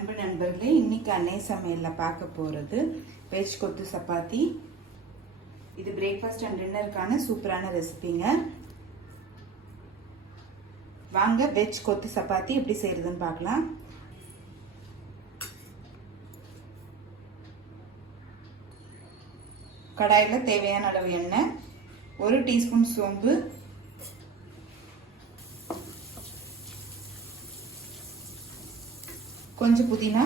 அன்பு நண்பர்களே, இன்னைக்கு அன்னை சமையல்ல பார்க்க போறது வெஜ் கொத்து சப்பாத்தி. இது பிரேக்ஃபாஸ்ட் அண்ட் டின்னருக்கான சூப்பரான ரெசிபிங்க. வாங்க வெஜ் கொத்து சப்பாத்தி எப்படி செய்யறதுன்னு பார்க்கலாம். கடாயில தேவையான அளவு எண்ணெய், 1 டீஸ்பூன் சோம்பு, கொஞ்சம் புதினா,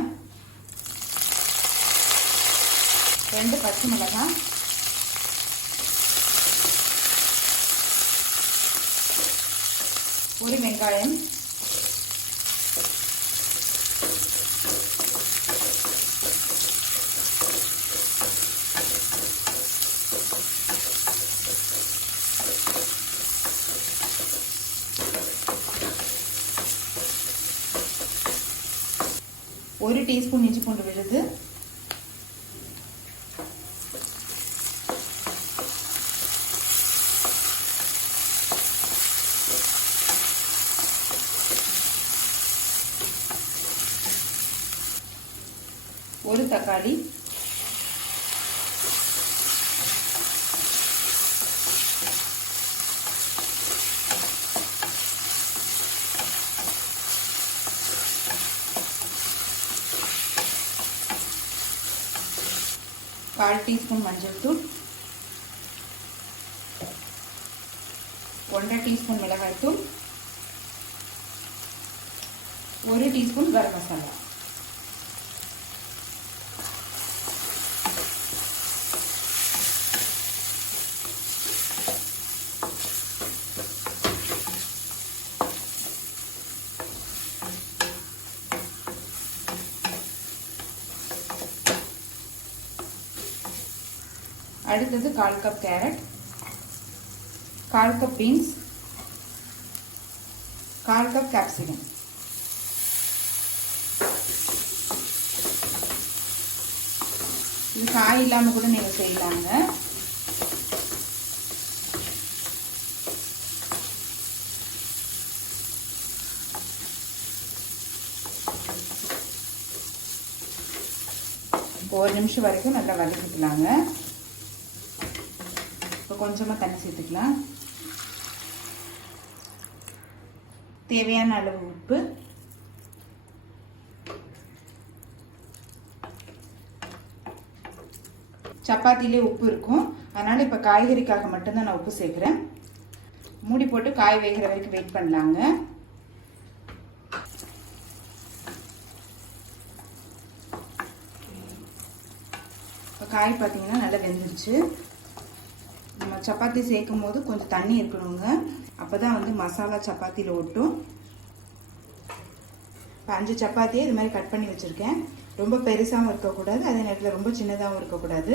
2 பச்சை மிளகாய், ஒரு வெங்காயம், ஒரு டீஸ்பூன் இஞ்சி பூண்டு விழுது, ஒரு தக்காளி, கால் டீஸ்பூன் மஞ்சள் தூள், 1/2 டீஸ்பூன் மிளகாய் தூள், 1 டீஸ்பூன் கரம் மசாலா. அடுத்தது 1/4 cup carrot, 1/4 cup beans, 1/4 cup capsicum. இது காய் இல்லாம கூட நீங்க செய்யலாங்க. ஒரு நிமிஷம் வரைக்கும் நல்லா வதக்கிக்கலாங்க. கொஞ்சமா தண்ணி சேர்த்துக்கலாம். தேவையான அளவு உப்பு, சப்பாத்திலே உப்பு இருக்கும், அதனால இப்ப காய்கறிக்காக மட்டும்தான் நான் உப்பு சேர்க்கிறேன். மூடி போட்டு காய் வேகிற வரைக்கும் வெயிட் பண்ணலாங்க. காய் பார்த்தீங்கன்னா நல்லா வெந்துருச்சு. நம்ம சப்பாத்தி சேர்க்கும் போது கொஞ்சம் தண்ணி இருக்கணுங்க, அப்பதான் வந்து மசாலா சப்பாத்தியில் ஒட்டும். இப்போ 5 சப்பாத்தியை இது மாதிரி கட் பண்ணி வச்சிருக்கேன். ரொம்ப பெருசாகவும் இருக்கக்கூடாது, அதே நேரத்தில் ரொம்ப சின்னதாகவும் இருக்கக்கூடாது.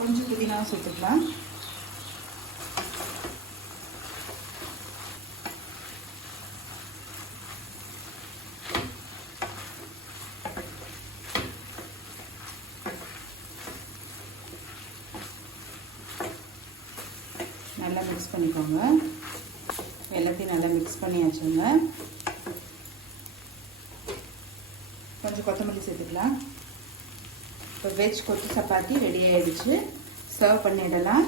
கொஞ்சம் புதினாவும் சேர்த்துக்கலாம். நல்லா மிக்ஸ் பண்ணிக்கோங்க. எல்லாத்தையும் நல்லா மிக்ஸ் பண்ணியாச்சுங்க. கொஞ்சம் கொத்தமல்லி சேர்த்துக்கலாம். இப்போ வெஜ் கொத்து சப்பாத்தி ரெடி ஆயிடுச்சு. சர்வ் பண்ணிடலாம்.